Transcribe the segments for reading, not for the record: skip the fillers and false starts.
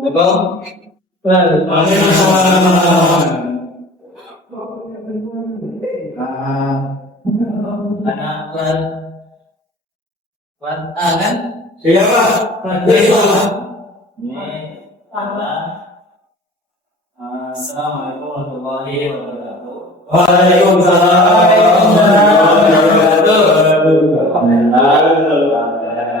Betul? Anak buat A kan? Iya Pak. Iya. Assalamualaikum warahmatullahi wabarakatuh. Waalaikumsalam warahmatullahi wabarakatuh. Alhamdulillah,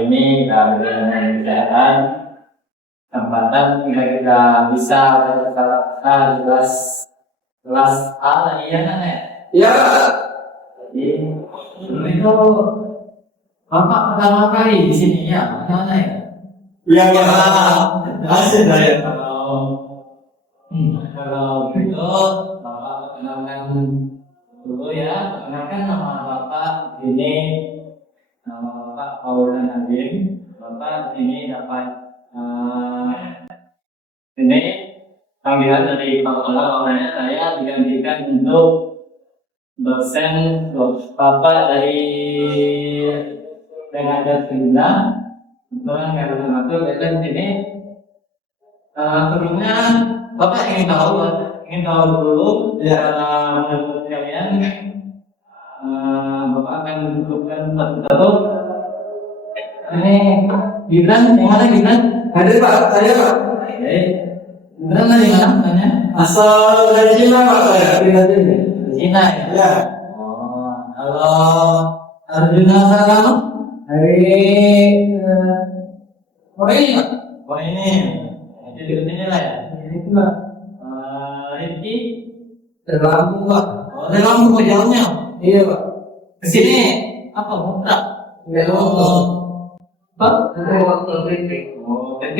ini keadaan kesempatan kita bisa berkata kelas A lagi ya kan ya? Ya. Jadi dulu itu Bapak pertama kali di sini ya, mana ya? Iya Pak. Asik saya. Kalau gitu Bapak perkenalkan dulu ya, perkenalkan nama Bapak ini, nama Bapak Paul Nadim. Bapak ini dapat ini panggilan dari Pak Paul, makanya saya digantikan untuk dosen Bapak dari Pengajar Sunda. Kebetulan karena itu dan ini sebelumnya Bapak ingin tahu dulu ya menurut kalian Bapak akan menentukan satu-satu. Ini Gibran, yang mana Gibran? Hadir Pak, saya Pak. Oke. Gibran dari mana? Asal dari Cina Pak saya. Cina ya. Ya. Oh, kalau Arjuna Sarano dari ini Pak. Ini. Jadi ini lah ya. Ini Pak. Rifki Dari Lampung Pak. oh, dari Lampung ke jauhnya. Iya Pak. Kesini apa mutra? Dari Lampung. Pak? Dari waktu PP. Oh, PP.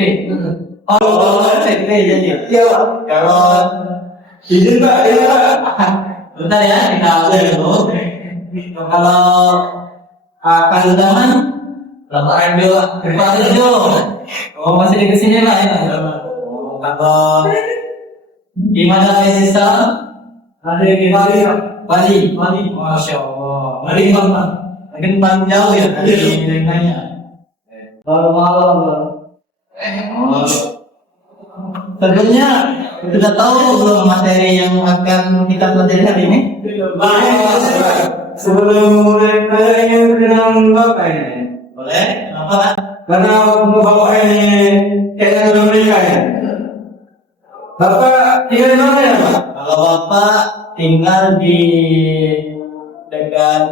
Oh, PP jadi. Iya Pak. Kalau Izin Pak, iya Pak. bentar ya kita lihat dulu. Kalau akan zaman Bapak Arjo, Bapak Arjo. Oh, masih di kesini lah ya. Oh, kalau gimana sisa? Ada di Bali Pak. Bali, masya Allah. Bali Bapak. Makin panjang ya dari dengannya. Malam-malam Pak. Oh, sebelumnya sudah tahu belum materi yang akan kita pelajari hari ini? Baik, sebelum mulai saya dengan Bapak ini. Boleh? Kenapa? Karena Bapak ini kayaknya belum menikah ya. Bapak tinggal di mana ya Pak? Kalau Bapak tinggal di dekat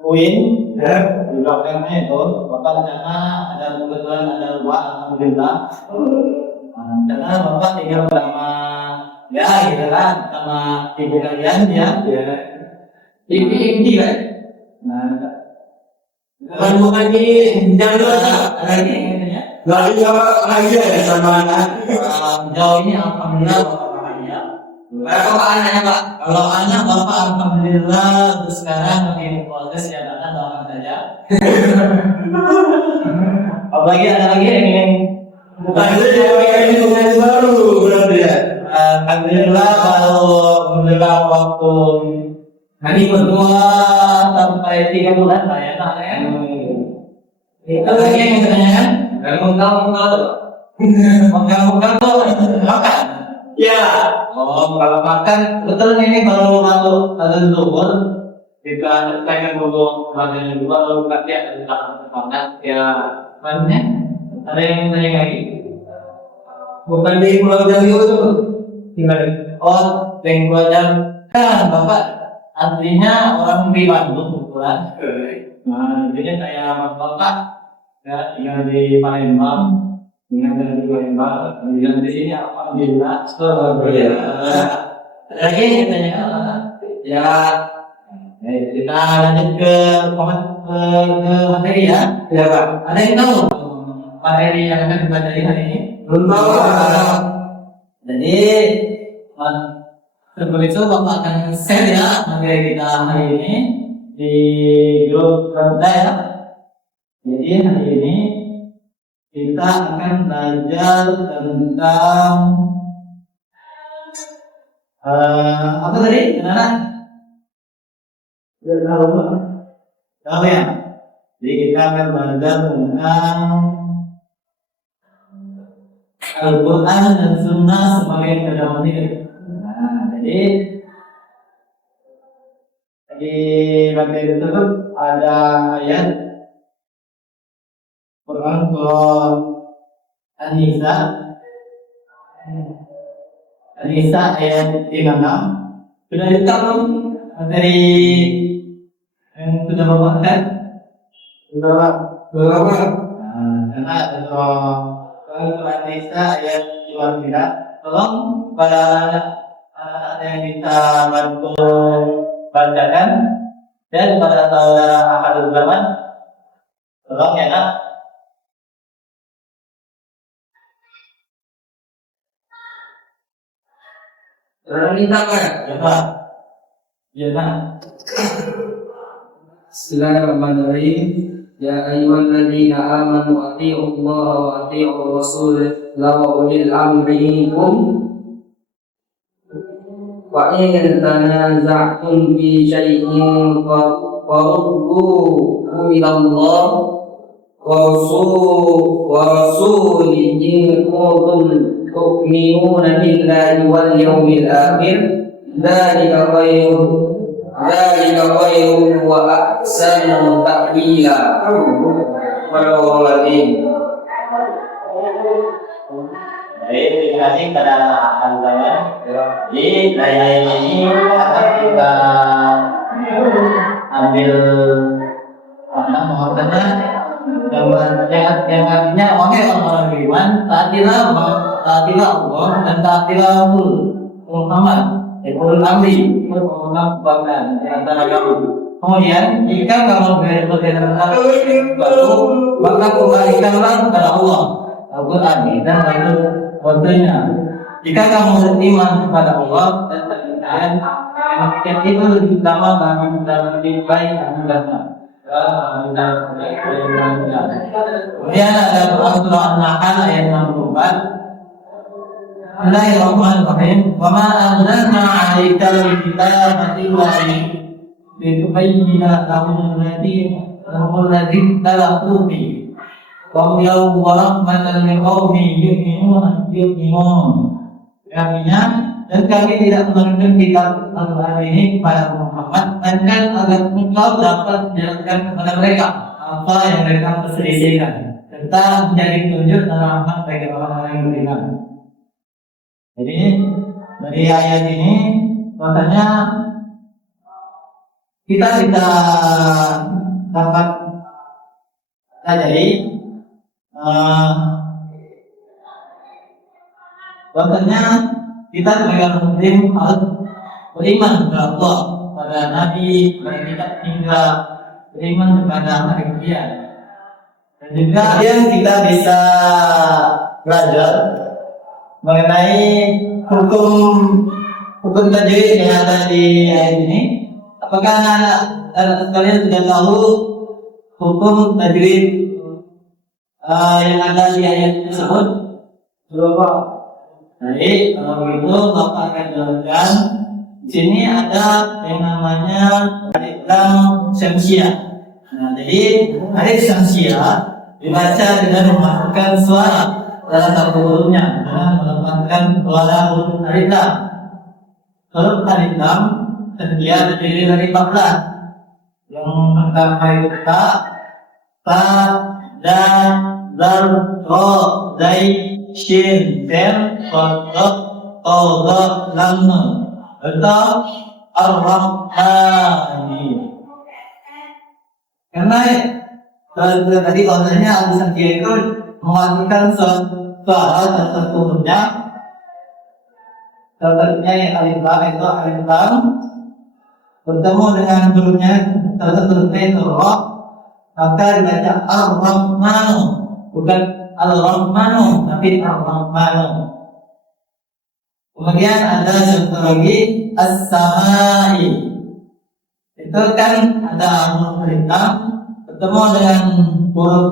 UIN, Ya. di belakangnya itu, Bapak di sana ada kebetulan ada rumah, alhamdulillah. Karena Bapak tinggal sama ya gitu kan, sama ibu kalian ya. Ya. Ini kan? Nah, bukan ini jam dua lagi ya. Lagi sama lagi ya sama anak. Jauh ini alhamdulillah Bapak ya. Berapa anaknya Pak? Kalau anak Bapak alhamdulillah terus sekarang lagi proses ya anak doakan saja. Apalagi ada lagi yang ingin Bukan itu ini bukan baru berarti ya. alhamdulillah alhamdulillah waktu hari berdua sampai 3 bulan lah ya Pak ya. Itu lagi yang ditanyakan? Menggal tuh makan. Ya. Oh, kalau makan betul ini baru masuk azan zuhur kita pengen dulu azan dulu lalu nanti akan makan ya mana ada yang tanya lagi Bukan di Pulau Jawa itu. tinggal oh yang dua jam kan Bapak artinya orang di Bandung kebetulan nah jadi saya Bapak ya tinggal di Palembang dengan di Palembang kemudian di sini alhamdulillah lagi yang tanya ya kita lanjut ke materi ya. Ya Pak. Ada yang tahu materi yang akan dipelajari hari ini? Belum tahu Pak. Jadi sebelum itu Bapak akan share ya materi kita hari ini di grup Garuda ya. Jadi hari ini kita akan belajar tentang apa tadi? Kenalan? Tahu ya? Jadi kita akan belajar tentang Al-Quran dan Sunnah sebagai pedoman hidup. Nah, jadi di materi tersebut ada ayat Quran surah An-Nisa ayat 56. Sudah juga belum materi yang sudah membahas? Sudah. Karena ada surah An-Nisa ayat 59. Tolong pada anak yang bisa bantu bacakan, dan pada saudara Ahadul Zaman tolong ya nak. Ya nak. Bismillahirrahmanirrahim. Ya ayyuhalladzina amanu atti'ullaha wa atti'ur rasul wa ulil amri minkum. Wa in tanaza'tum fi syai'in farudduhu ila Allah wa rasulihi in kuntum tu'minuna billahi wal yawmil akhir. Dzalika khairu wa ahsanu ta'wila. Wallahu Baik, terima kasih kepada Al-Zaman. Jadi saya ini akan kita ambil maksudnya yang artinya wahai orang beriman, taatilah Allah dan taatilah Muhammad. Ulul amri, ulul bangsa di antara kamu. Kemudian jika kamu berbeda sesuatu, maka kembalikanlah kepada Allah, Al-Quran dan Rasulnya. Jika kamu beriman kepada Allah dan yang itu lebih utama dalam lebih baik dan benar. Kemudian ada surah An-Nahl ayat 64. Bismillahirrahmanirrahim. Wa ma anzalna 'alaikal kitaba illa litubayyana lahum alladhi ikhtalafu fihi wa hudan wa rahmatan liqaumin yu'minun. Artinya, dan kami tidak menurunkan kitab Al-Quran ini kepada Muhammad melainkan agar engkau dapat menjelaskan kepada mereka apa yang mereka perselisihkan, serta menjadi petunjuk dan rahmat bagi orang-orang yang beriman. Jadi dari ayat ini katanya kita bisa dapat pelajari bahwasanya kita sebagai muslim harus beriman kepada Allah, pada Nabi, pada kitab hingga beriman kepada hari kemudian. Dan juga yang kita bisa belajar mengenai hukum tajwid yang ada di ayat ini. Apakah anak kalian sudah tahu hukum tajwid yang ada di ayat tersebut? Coba. Jadi kalau begitu Bapak akan jelaskan. Di sini ada yang namanya alif lam syamsiah. Nah, jadi alif syamsiah dibaca dengan memasukkan suara dalam satu hurufnya dengan menempatkan suara huruf alif lam. Huruf alif lam terdiri dari 14. Yang pertama itu ta, dal, zal, ro, zai, shin, del, qaf, ta, lam, atau ar-rahmani. Karena tadi kontennya alisan dia itu memasukkan suara tertentu hurufnya. Contohnya yang alif lam itu alif lam bertemu dengan hurufnya tertentu itu ra, maka dibaca ar-rahmanu, bukan al-rahmanu tapi ar-rahmanu. Kemudian ada contoh lagi as-samai, itu kan ada huruf alif lam bertemu dengan huruf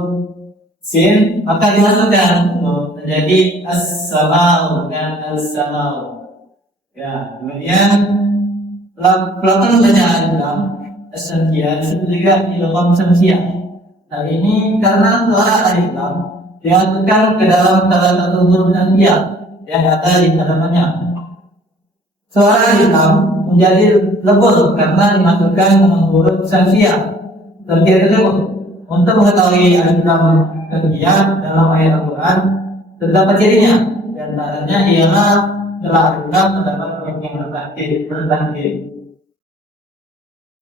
sin, maka dimasukkan menjadi as-samau dan as-samau. Ya, kemudian pelakon bacaan dalam syamsiah disebut juga idgham syamsiah. Nah ini karena suara alif lam dimasukkan ke dalam salah satu huruf dia yang ada di hadapannya. Suara hitam menjadi lebur karena dimasukkan dengan huruf sansia tersebut. Untuk mengetahui alif lam tanziyah dalam ayat Al-Quran terdapat cirinya, di antaranya ialah setelah alif lam terdapat huruf yang bertahdid.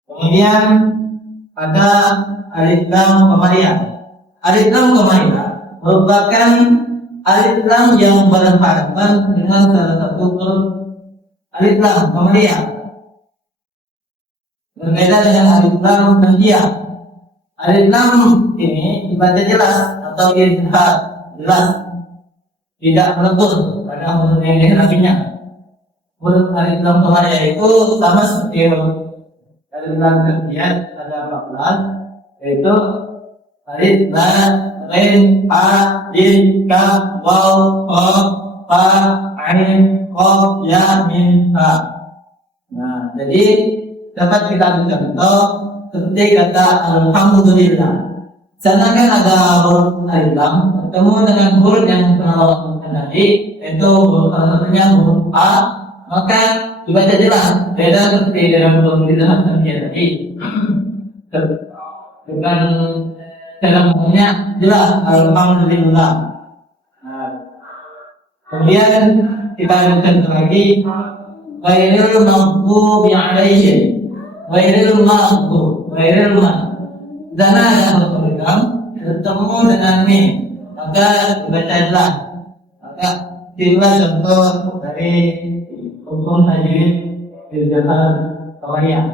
Kemudian ada alif lam qamariyah. Alif lam qamariyah merupakan alif lam yang berhadapan dengan salah satu huruf alif lam qamariyah. Berbeda dengan alif lam tanziyah. Alif lam ini dibaca jelas atau izhar, jelas, tidak melebur pada huruf yang dihadapinya. Huruf alif lam qamariyah itu sama seperti alif lam tanziyah, ada 14, yaitu alif lam Rin, A, Jim, Kaf, Waw, Qaf, Fa, Ain, Qaf, Ya, Mim, Ha. Nah, jadi dapat kita ambil contoh seperti kata Alhamdulillah. Sana kan ada huruf alif lam bertemu dengan huruf yang pernah tadi, yaitu salah satunya huruf A, maka dibaca jelas. Beda seperti dalam huruf tadi. Dengan dalam umumnya jelas Alhamdulillah. Nah, kemudian kita lanjutkan lagi ghairil maghdubi alaihim, ghairil dana yang berpegang bertemu dengan mim, maka dibaca jelas. Maka itulah contoh dari hukum tajwid ilham qamariyah.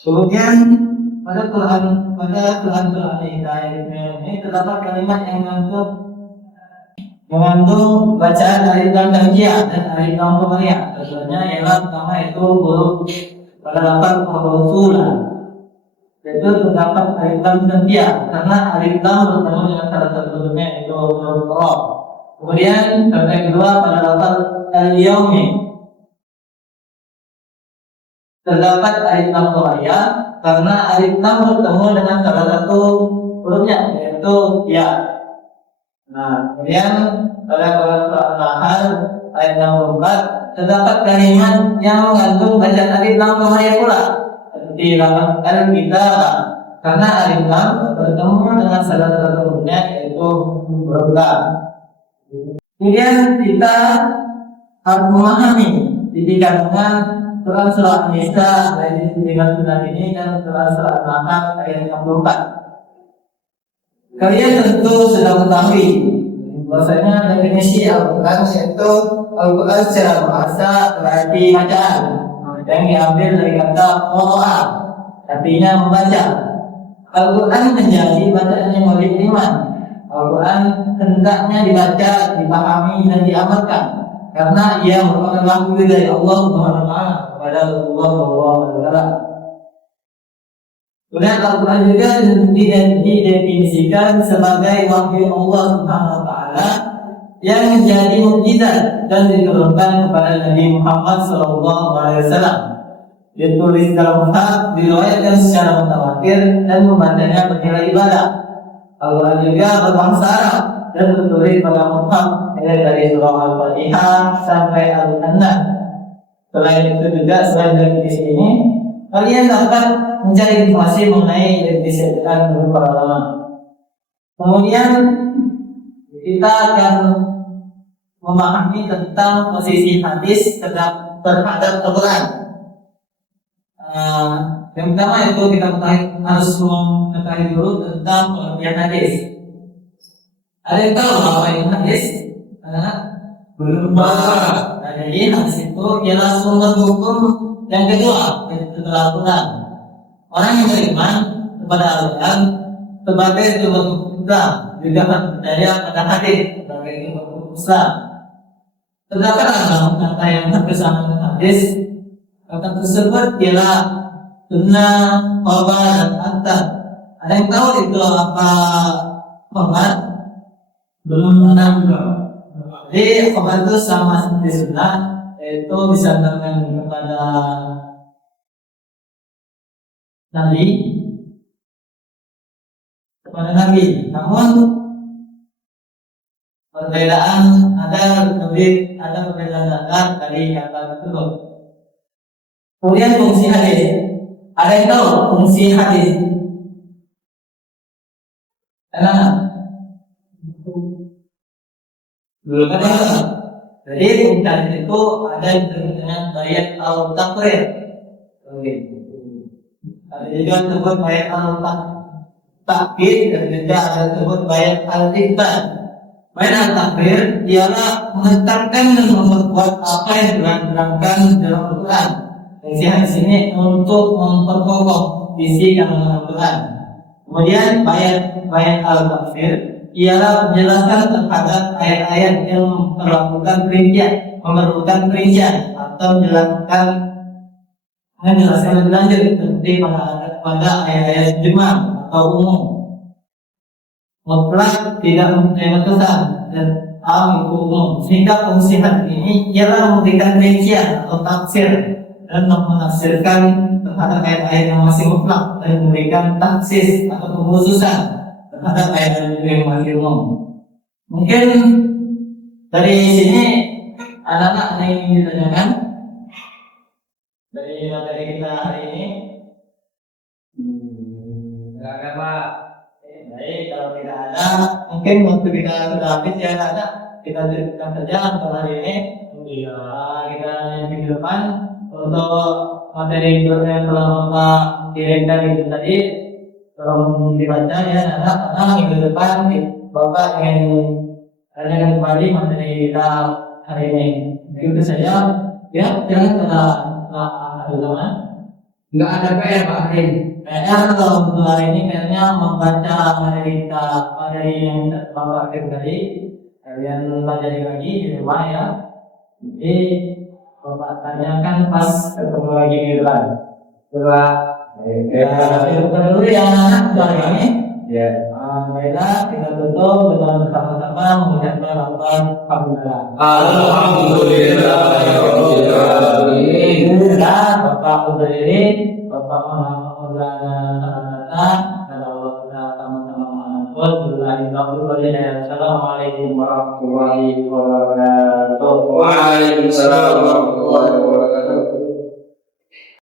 Kemudian pada Quran ini terdapat kalimat yang mengandung bacaan alif lam tanziyah dan alif lam qamariyah. Contohnya ialah pertama itu huruf pada lafaz rasulah, yaitu terdapat alif lam tanziyah karena alif lam bertemu dengan salah satu hurufnya yaitu huruf ra. Kemudian contoh yang kedua pada lafaz al-yaumi terdapat alif lam qamariyah karena alif lam bertemu dengan salah satu hurufnya yaitu ya. Nah, kemudian pada Al-Nahl ayat 64 terdapat kalimat yang mengandung bacaan alif lam qamariyah pula seperti lafaz al-kitab karena alif lam bertemu dengan salah satu hurufnya yaitu huruf lam. Kemudian kita harus memahami di kandungan surah An-Nisa ayat 99 ini dan surah An-Nahl ayat 64. Kalian tentu sudah mengetahui bahwasanya definisi Al-Quran yaitu Al-Quran secara bahasa berarti bacaan yang diambil dari kata qira'a, artinya membaca. Al-Quran menjadi bacaan yang oleh iman. Al-Quran hendaknya dibaca, dipahami dan diamalkan karena ia merupakan wahyu dari Allah Subhanahu wa taala kepada Rasulullah sallallahu alaihi wasallam. Kemudian Al-Quran juga didefinisikan sebagai wahyu Allah Subhanahu wa taala yang menjadi mukjizat dan diturunkan kepada Nabi Muhammad sallallahu alaihi wasallam. Ditulis dalam mushaf, diriwayatkan secara mutawatir dan membacanya bernilai ibadah. Al-Quran juga berbahasa Arab dan tertulis pada mushaf dari surah Al-Fatihah sampai Al-An'am. Selain itu juga selain dari ini, kalian dapat mencari informasi mengenai definisi Al-Quran menurut para ulama. Kemudian kita akan memahami tentang posisi hadis terhadap Al-Quran. Yang pertama itu kita harus mengetahui dulu tentang pengertian hadis. Ada yang tahu apa itu hadis? Belum. Nah, jadi hadis itu ialah sumber hukum yang kedua setelah Al-Quran. Orang yang beriman kepada Al-Quran sebagai sumber hukum Islam juga percaya pada hadis sebagai sumber hukum Islam. Terdapat kata yang terkesan dengan hadis. Kata tersebut ialah sunnah, khabar, dan athar. Ada yang tahu itu apa khabar? Belum pernah. Jadi khabar itu sama seperti sunnah, yaitu disandarkan kepada Nabi kepada Nabi. Namun perbedaan ada perbedaan dasar dari kata tersebut. Kemudian fungsi hadis. Ada yang tahu fungsi hadis? Belum ada. Jadi fungsi hadis itu ada yang disebut dengan bayat al-taqrir. Ada juga disebut bayat al-taqrir dan juga ada disebut bayat al-ihsan. Bayat al-taqrir ialah menetapkan dan memperkuat apa yang diterangkan dalam Al-Quran. Fungsi hadis ini untuk memperkokoh visi kandungan Al-Quran. Kemudian bayat al-taqrir ialah menjelaskan terhadap ayat-ayat yang memerlukan perincian atau menjelaskan lebih lanjut seperti pada ayat-ayat jumlah atau umum. Mutlak tidak mempunyai batasan dan am itu umum. Sehingga fungsi hadis ini ialah memberikan perincian atau tafsir dan menafsirkan terhadap ayat-ayat yang masih mutlak dan memberikan taksis atau pengkhususan terhadap ayat-ayat yang masih umum. Mungkin dari sini anak-anak ada yang ingin ditanyakan dari materi kita hari ini? Tidak ada, Pak. Baik, kalau tidak ada, mungkin waktu kita sudah habis ya ada, kita ceritakan saja untuk hari ini. Kita yang minggu depan untuk materi yang telah Bapak kirimkan itu tadi, tolong dibaca ya karena minggu depan Bapak ingin tanyakan kembali materi kita hari ini. Itu saja. Ya, jangan ada zaman. Enggak ada PR Pak Akhil. PR kalau untuk hari ini kayaknya membaca materi yang Bapak kirim tadi. Kalian pelajari lagi di rumah ya. Jadi Bapak tanyakan pas ketemu lagi di depan. Setelah kita dulu ya anak hari ini. Ya. Baiklah, kita tutup dengan bersama-sama mengucapkan alhamdulillah. Alhamdulillah. Bapak berdiri, Bapak mengamalkan kalau kita sama-sama mengamalkan. Assalamualaikum warahmatullahi wabarakatuh. Waalaikumsalam warahmatullahi wabarakatuh.